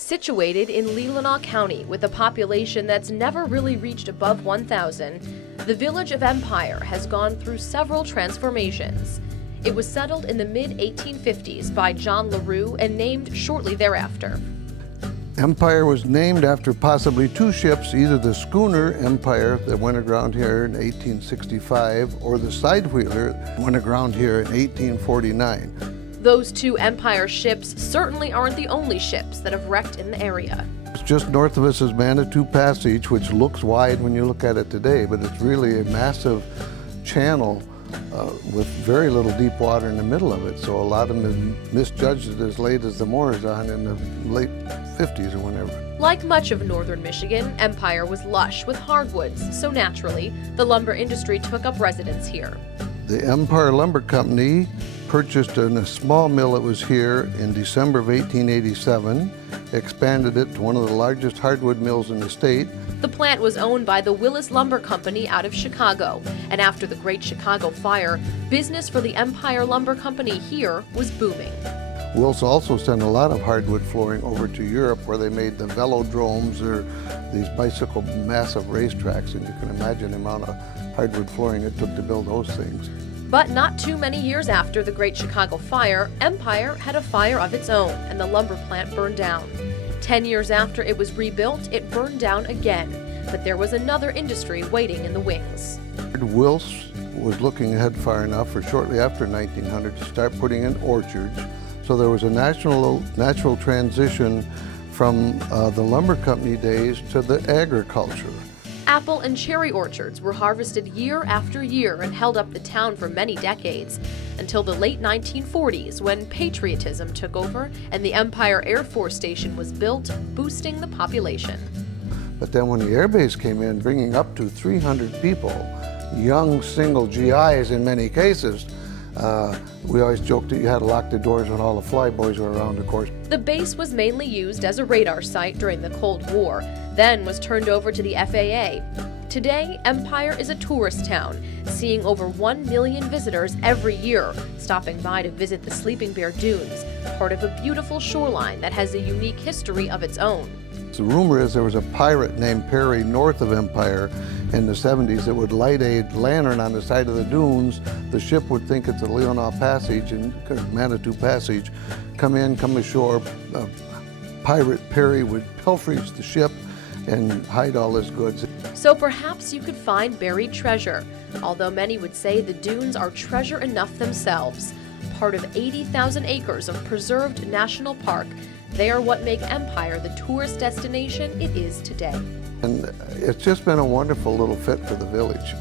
Situated in Leelanau County with a population that's never really reached above 1,000, the village of Empire has gone through several transformations. It was settled in the mid-1850s by John LaRue and named shortly thereafter. Empire was named after possibly two ships, either the schooner Empire that went aground here in 1865 or the sidewheeler that went aground here in 1849. Those two Empire ships certainly aren't the only ships that have wrecked in the area. It's just north of us is Manitou Passage, which looks wide when you look at it today, but it's really a massive channel with very little deep water in the middle of it. So a lot of them misjudged it as late as the Morazan in the late 50s or whenever. Like much of northern Michigan, Empire was lush with hardwoods, so naturally, the lumber industry took up residence here. The Empire Lumber Company purchased a small mill that was here in December of 1887, expanded it to one of the largest hardwood mills in the state. The plant was owned by the Willis Lumber Company out of Chicago, and after the Great Chicago Fire, business for the Empire Lumber Company here was booming. Willis also sent a lot of hardwood flooring over to Europe where they made the velodromes or these bicycle massive racetracks, and you can imagine the amount of hardwood flooring it took to build those things. But not too many years after the Great Chicago Fire, Empire had a fire of its own and the lumber plant burned down. 10 years after it was rebuilt, it burned down again. But there was another industry waiting in the wings. Willis was looking ahead far enough for shortly after 1900 to start putting in orchards. So there was a natural transition from the lumber company days to the agriculture. Apple and cherry orchards were harvested year after year and held up the town for many decades, until the late 1940s when patriotism took over and the Empire Air Force Station was built, boosting the population. But then when the air base came in, bringing up to 300 people, young single GIs in many cases, we always joked that you had to lock the doors when all the flyboys were around, of course. The base was mainly used as a radar site during the Cold War, then was turned over to the FAA. Today, Empire is a tourist town, seeing over 1 million visitors every year, stopping by to visit the Sleeping Bear Dunes, part of a beautiful shoreline that has a unique history of its own. The rumor is there was a pirate named Perry north of Empire in the 70s that would light a lantern on the side of the dunes. The ship would think it's the Leelanau Passage and Manitou Passage, come ashore. Pirate Perry would pilferage the ship and hide all his goods. So perhaps you could find buried treasure, although many would say the dunes are treasure enough themselves. Part of 80,000 acres of preserved national park, they are what make Empire the tourist destination it is today. And it's just been a wonderful little fit for the village.